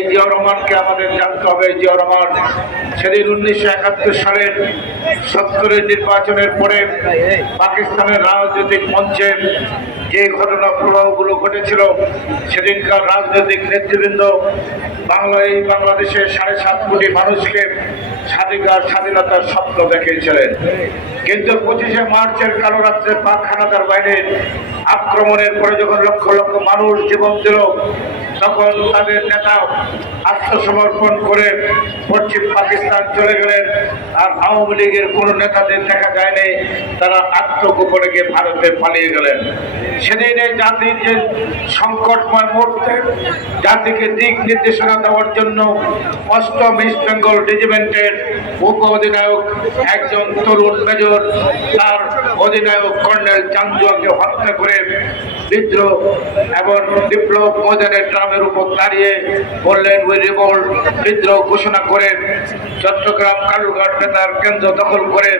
এই জিয়াউর রহমানকে আমাদের জানতে হবে। জিয়াউর রহমান সেদিন 1971 সালের 70-এর নির্বাচনের পরে পাকিস্তানের রাজনৈতিক মঞ্চে যে ঘটনা প্রবাহগুলো ঘটেছিল, সেদিনকার রাজনৈতিক নেতৃবৃন্দ বাংলাদেশের 7.5 কোটি মানুষকে স্বাধীনতার স্বপ্ন দেখিয়েছিলেন। কিন্তু 25শে মার্চের কালো রাত্রে পাক হানাদার বাহিনীর আক্রমণের পরে যখন লক্ষ লক্ষ মানুষ জীবন দিল, তখন তাদের নেতা আত্মসমর্পণ করে পশ্চিম পাকিস্তান চলে গেলেন। আর আওয়ামী লীগের কোনো নেতাদের দেখা যায়নি, তারা আত্মগোপনে গিয়ে ভারতে পালিয়ে গেলেন। সেদিন এই জাতির যে সংকটময় মুহূর্তে জাতিকে দিক নির্দেশনা দেওয়ার জন্য 8ম ইস্ট বেঙ্গল রেজিমেন্টের উপ অধিনায়ক একজন তরুণ মেজর তার অধিনায়ক কর্নেল চান্দুয়াকে হত্যা করে বিদ্রোহ এবং বিপ্লব ময়দানের ট্রামের উপর দাঁড়িয়ে বললেন উই রিভোল্ট, বিদ্রোহ ঘোষণা করে চট্টগ্রাম কালুরঘাট নেতার কেন্দ্র দখল করে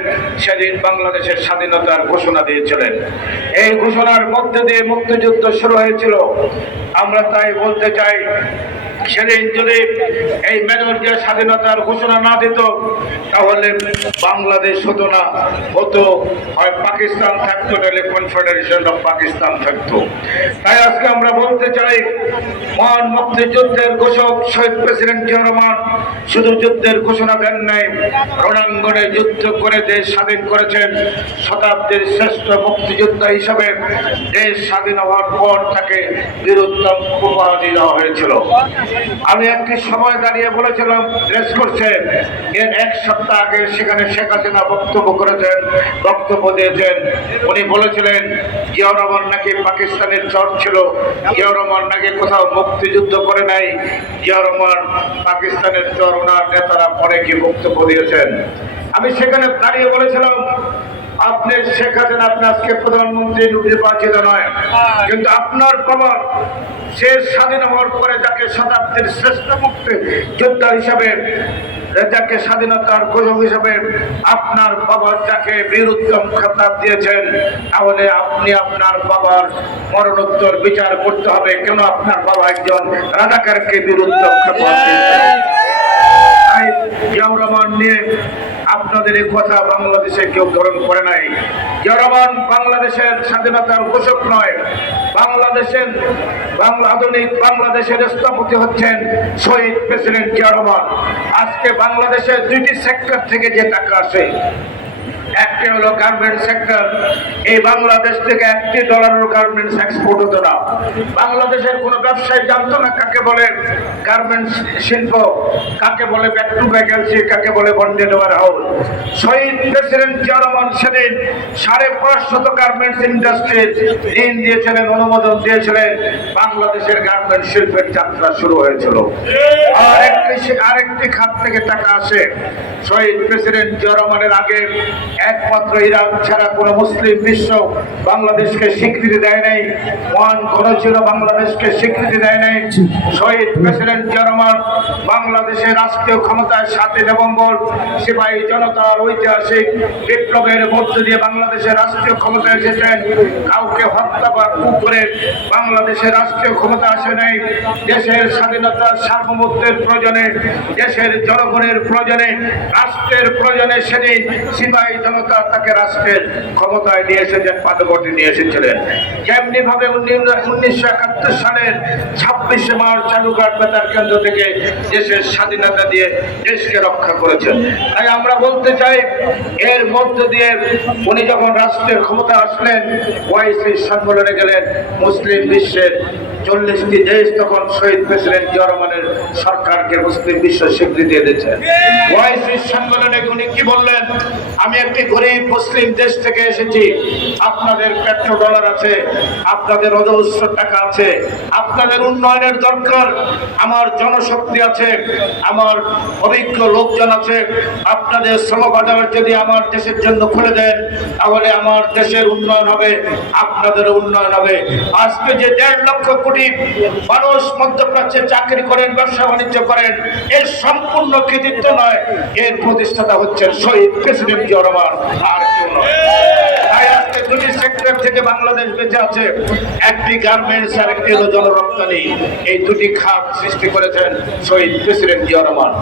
সেদিন বাংলাদেশের স্বাধীনতার ঘোষণা দিয়েছিলেন। এই ঘোষণার মধ্যে দিয়ে মুক্তিযুদ্ধ শুরু হয়েছিল। আমরা তাই বলতে চাই, সেদিন যদি এই মেজর যে স্বাধীনতার ঘোষণা না দিত, তাহলে বাংলাদেশ হতো না, হতো হয় পাকিস্তান থাকতো, নাহলে কনফেডারেশন অফ পাকিস্তান থাকতো। তাই আজকে আমরা বলতে চাই, মহান মুক্তিযুদ্ধের ঘোষক শহীদ প্রেসিডেন্ট জিয়াউর রহমান শুধু যুদ্ধের ঘোষণা দেন নাই, রণাঙ্গনে যুদ্ধ করে দেশ স্বাধীন করেছেন। শতাব্দীর শ্রেষ্ঠ মুক্তিযোদ্ধা হিসাবে দেশ স্বাধীন হওয়ার পর তাকে বীরোত্তম উপাধি দেওয়া হয়েছিল। আমি একটি সময় দাঁড়িয়ে বলেছিলাম রেস করছে, এর 1 সপ্তাহ আগে সেখানে শেখ হাসিনা বক্তব্য দিয়েছেন। উনি বলেছিলেন জিয়াউর রহমান নাকি পাকিস্তানের চর ছিল, জিয়াউর রহমান নাকি কোথাও মুক্তিযুদ্ধ করে নাই, জিয়াউর রহমান পাকিস্তানের চর। ওনার নেতারা পরে কি বক্তব্য দিয়েছেন। আমি সেখানে দাঁড়িয়ে বলেছিলাম, আপনি শেখ হাসিনা, আপনি আজকে প্রধানমন্ত্রী নির্বাচিত নয়, কিন্তু আপনার খবর সে স্বাধীন হওয়ার পরে যাকে শতাব্দীর শ্রেষ্ঠ মুক্তি যোদ্ধা হিসাবে, যাকে স্বাধীনতার ঘোষক হিসাবে আপনার বাবা যাকে বীরোত্তম খেতাব দিয়েছেন, তাহলে আপনি আপনার বাবার মরণোত্তর বিচার করতে হবে, কেন আপনার বাবা একজন রাজাকারকে বীরোত্তম খেতাব দিয়েছেন। তাই জিয়াউর রহমান নিয়ে আপনাদের এই কথা বাংলাদেশে কেউ গ্রহণ করে নাই। জিয়াউর রহমান বাংলাদেশের স্বাধীনতার ঘোষক নয়, আধুনিক বাংলাদেশের স্থপতি হচ্ছেন শহীদ প্রেসিডেন্ট জিয়াউর রহমান। আজকে বাংলাদেশের 2টি সেক্টর থেকে যে টাকা আসে, একটি হলো গার্মেন্টস সেক্টর। এই বাংলাদেশ থেকে $1 গার্মেন্টস এক্সপোর্ট হতো না। বাংলাদেশের কোনো ব্যবসায়ী জানতো না কাকে বলে গার্মেন্টস শিল্প, কাকে বলে ব্যাক টু ভ্যাকেন্সি, কাকে বলে বন্ডেড ওয়ারহাউস। শহীদ প্রেসিডেন্ট জিয়াউর রহমান সেদিন 550 গার্মেন্টস ইন্ডাস্ট্রি ঋণ দিয়েছিলেন, অনুমোদন দিয়েছিলেন। বাংলাদেশের গার্মেন্টস শিল্পের যাত্রা শুরু হয়েছিল। আরেকটি খাত থেকে টাকা আসে। শহীদ প্রেসিডেন্ট জিয়াউর রহমানের আগে একমাত্র ইরান ছাড়া কোনো মুসলিম বিশ্ব বাংলাদেশকে স্বীকৃতি দেয় নাই, মহান কোনো ছিল বাংলাদেশকে স্বীকৃতি দেয় নাই। শহীদ প্রেসিডেন্ট জিয়াউর রহমান বাংলাদেশের রাষ্ট্রীয় ক্ষমতায় 7 নভেম্বর সিপাহী জনতার ঐতিহাসিক বিপ্লবের মধ্য দিয়ে বাংলাদেশের রাষ্ট্রীয় ক্ষমতায় এসেছেন। কাউকে হত্যা বা খুন করে বাংলাদেশের রাষ্ট্রীয় ক্ষমতা আসে নাই। দেশের স্বাধীনতার সার্বভৌমত্বের প্রয়োজনে, দেশের জনগণের প্রয়োজনে, রাষ্ট্রের প্রয়োজনে সেদিন সিপাহী জনতা তাকে রাষ্ট্রের ক্ষমতায় নিয়ে এসেছেন, পাদবটে নিয়ে এসেছিলেন। যেমনি ভাবে 1971 সালের 26শে মার্চ চালুঘাট বেতার কেন্দ্র থেকে দেশের স্বাধীনতা দিয়ে দেশকে রক্ষা করেছেন। তাই আমরা বলতে চাই, এর মধ্য দিয়ে উনি যখন রাষ্ট্রের ক্ষমতা আসলেন, ওআইসি সম্মেলনে গেলেন, মুসলিম বিশ্বের 40টি দেশ তখন শহীদ প্রেসিডেন্ট জিয়াউর রহমানের সরকারকে মুসলিম বিশ্ব স্বীকৃতি দিয়েছেন। ওআইসি সম্মেলনে উনি কি বললেন, আমি একটি গরিব মুসলিম দেশ থেকে এসেছি, আপনাদের পেট্রোডলার আছে, আপনাদের অজস্র টাকা আছে, আপনাদের উন্নয়নের দরকার, আমার জনশক্তি আছে, আমার অভিজ্ঞ লোকজন আছে, আপনাদের শ্রম বাজার যদি আমার দেশের জন্য খুলে দেন, তাহলে আমার দেশের উন্নয়ন হবে, আপনাদেরও উন্নয়ন হবে। আজকে যে 1.5 লক্ষ কোটি মানুষ মধ্যপ্রাচ্যে চাকরি করেন, ব্যবসা বাণিজ্য করেন, এর সম্পূর্ণ কৃতিত্ব নয়, এর প্রতিষ্ঠাতা হচ্ছেন শহীদ প্রেসিডেন্ট জিয়াউর রহমান, আর কেউ নয়। তাই আজকে দুটি সেক্টর থেকে বাংলাদেশ বেঁচে আছে, একটি গার্মেন্টস আর একটি হলো জনরপ্তানি। এই দুটি খাত সৃষ্টি করেছেন শহীদ প্রেসিডেন্ট জিয়া রহমান।